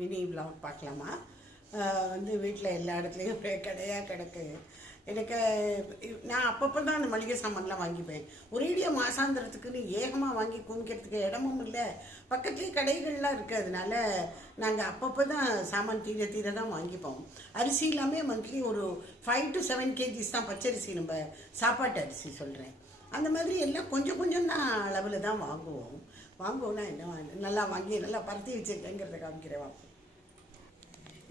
Mini block பார்க்கலாமா? வந்து வீட்டில் எல்லா இடத்துலையும் கடையாக கிடக்கு. எனக்கு நான் அப்பப்போ தான் அந்த மளிகை சாமான்லாம் வாங்கிப்பேன். ஒரேடியாக மாசாந்திரத்துக்குன்னு ஏகமாக வாங்கி குமிக்கிறதுக்கு இடமும் இல்லை. பக்கத்துலேயே கடைகள்லாம் இருக்குது நாங்கள் அப்பப்போ தான் சாமான் தீர தீர தான் வாங்கிப்போம். அரிசி எல்லாமே மந்த்லி ஒரு ஃபைவ் டு செவன் கேஜிஸ் தான் பச்சரிசி நம்ம சாப்பாட்டு அரிசி சொல்கிறேன் அந்த மாதிரி எல்லாம் கொஞ்சம் கொஞ்சம் தான் அளவில் தான் வாங்குவோம். வாங்குவோம்னா என்ன நல்லா வாங்கி நல்லா பருத்தி வச்சுருக்கேங்கிறத காமிக்கிறேன்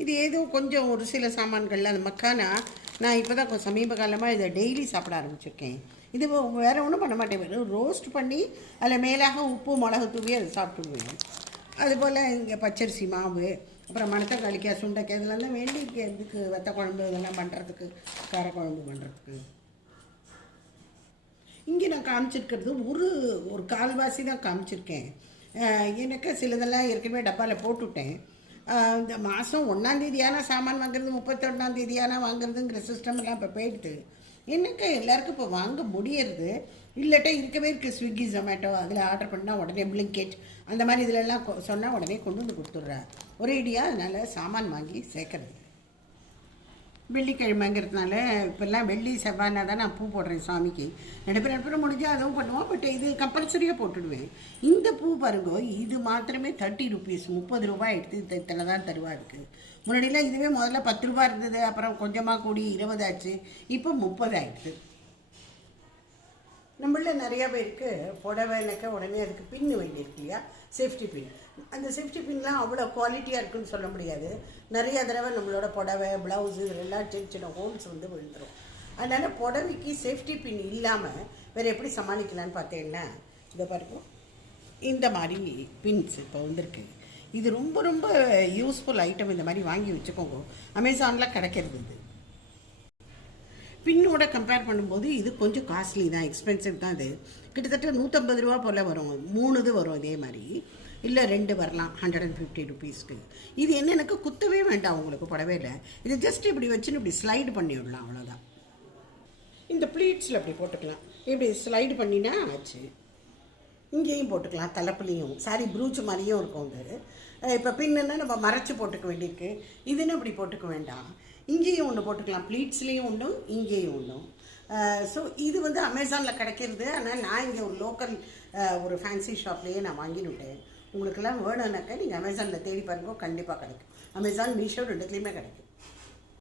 இது ஏதோ கொஞ்சம் ஒரு சில சாமான்கள்ல அந்த மக்கானா நான் இப்போ தான் சமீப காலமாக இதை டெய்லி சாப்பிட ஆரம்பிச்சிருக்கேன். இது வேறு ஒன்றும் பண்ண மாட்டேன். வெறும் ரோஸ்ட் பண்ணி அதில் மேலாக உப்பு மிளகு தூவி அதை சாப்பிட்டுருவேன். அதுபோல் இங்கே பச்சரிசி மாவு அப்புறம் மணத்தக்காளிக்காய் சுண்டைக்காய் இதெல்லாம் வேண்டி இதுக்கு வத்த குழம்பு இதெல்லாம் பண்ணுறதுக்கு காரக்குழம்பு பண்ணுறதுக்கு நான் காமிச்சிருக்கிறது ஒரு ஒரு கால்வாசி தான் காமிச்சிருக்கேன். எனக்கு சிலதெல்லாம் ஏற்கனவே டப்பாவில் போட்டுவிட்டேன் இந்த மாதம் ஒன்றாந்தேதியான சாமான் வாங்குறது முப்பத்தொன்னாந்தேதியான வாங்குறதுங்கிற சிஸ்டம் எல்லாம் இப்போ போயிடுது. எனக்கு எல்லாருக்கும் இப்போ வாங்க முடியறது? இல்லாட்டா இருக்கவே இருக்குது ஸ்விக்கி ஜொமேட்டோ அதில் ஆர்டர் பண்ணால் உடனே பிளிங்கெட் அந்த மாதிரி இதிலெல்லாம் சொன்னால் உடனே கொண்டு வந்து கொடுத்துட்றா ஒரேடியாக அதனால் சாமான் வாங்கி சேர்க்கறது. வெள்ளிக்கிழமைங்கிறதுனால இப்போல்லாம் வெள்ளி செவ்வாய்னா தான் நான் பூ போடுறேன் சாமிக்கு. நடுப்பு நடுப்புற முடிஞ்சால் அதுவும் பண்ணுவோம். பட் இது கம்பல்சரியாக போட்டுடுவேன். இந்த பூ பாருங்க இது மாத்திரமே தேர்ட்டி ருபீஸ் முப்பது ரூபாய் எடுத்து இதில் தான் தருவா இருக்குது முன்னாடிலாம் இதுவே முதல்ல பத்து ரூபா இருந்தது அப்புறம் கொஞ்சமாக கூடி இருபது ஆச்சு இப்போ முப்பது ஆயிடுது. நம்மள நிறைய பேருக்கு புடவைனாக்க உடனே அதுக்கு பின்னு வேண்டியிருக்கு இல்லையா? சேஃப்டி பின் அந்த சேஃப்டி பின்லாம் அவ்வளோ குவாலிட்டியாக இருக்குன்னு சொல்ல முடியாது. நிறைய தடவை நம்மளோட புடவை ப்ளவுஸு இதெல்லாம் சின்ன சின்ன ஹோல்ஸ் வந்து விழுந்துரும். அதனால் புடவைக்கு சேஃப்டி பின் இல்லாமல் வேறு எப்படி சமாளிக்கலான்னு பார்த்தீங்கன்னா இதை பாருங்க. இந்த மாதிரி பின்ஸ் இப்போ வந்திருக்கு. இது ரொம்ப ரொம்ப யூஸ்ஃபுல் ஐட்டம் இந்த மாதிரி வாங்கி வச்சுக்கோங்க. அமேசானில் கிடைக்கிறது இது. பின்னோட கம்பேர் பண்ணும்போது இது கொஞ்சம் காஸ்ட்லி தான் எக்ஸ்பென்சிவ் தான் இது. கிட்டத்தட்ட நூற்றம்பது ரூபா போல் வரும். மூணு இது வரும் அதே மாதிரி. இல்லை ரெண்டு வரலாம் ஹண்ட்ரட் அண்ட் ஃபிஃப்டி ருபீஸ்க்கு இது என்ன எனக்கு குத்தவே வேண்டாம் உங்களுக்கு இல்லை இது ஜஸ்ட் இப்படி வச்சுன்னு இப்படி ஸ்லைடு பண்ணி விடலாம் அவ்வளோதான் இந்த ப்ளீட்ஸில் அப்படி போட்டுக்கலாம். இப்படி ஸ்லைடு பண்ணினா ஆச்சு. இங்கேயும் போட்டுக்கலாம் தலைப்புலையும். சாரி ப்ரூச் மாதிரியும் இருக்கும் அது இப்போ பின்னுன்னா நம்ம மறைச்சி போட்டுக்க வேண்டியிருக்கு. இதுன்னு அப்படி போட்டுக்க வேண்டாம். இங்கேயும் ஒன்று போட்டுக்கலாம். ப்ளீட்ஸ்லேயும் உண்டும் இங்கேயும் ஒன்றும் ஸோ இது வந்து அமேசானில் கிடைக்கிறது. ஆனால் நான் இங்கே ஒரு லோக்கல் ஒரு ஃபேன்சி ஷாப்லேயே நான் வாங்கினுட்டேன். உங்களுக்கெல்லாம் வேணும்னாக்கா நீங்கள் அமேசானில் தேடி பாருங்க கண்டிப்பாக கிடைக்கும். அமேசான் மீஷோ ரெண்டுத்துலேயுமே கிடைக்கும்.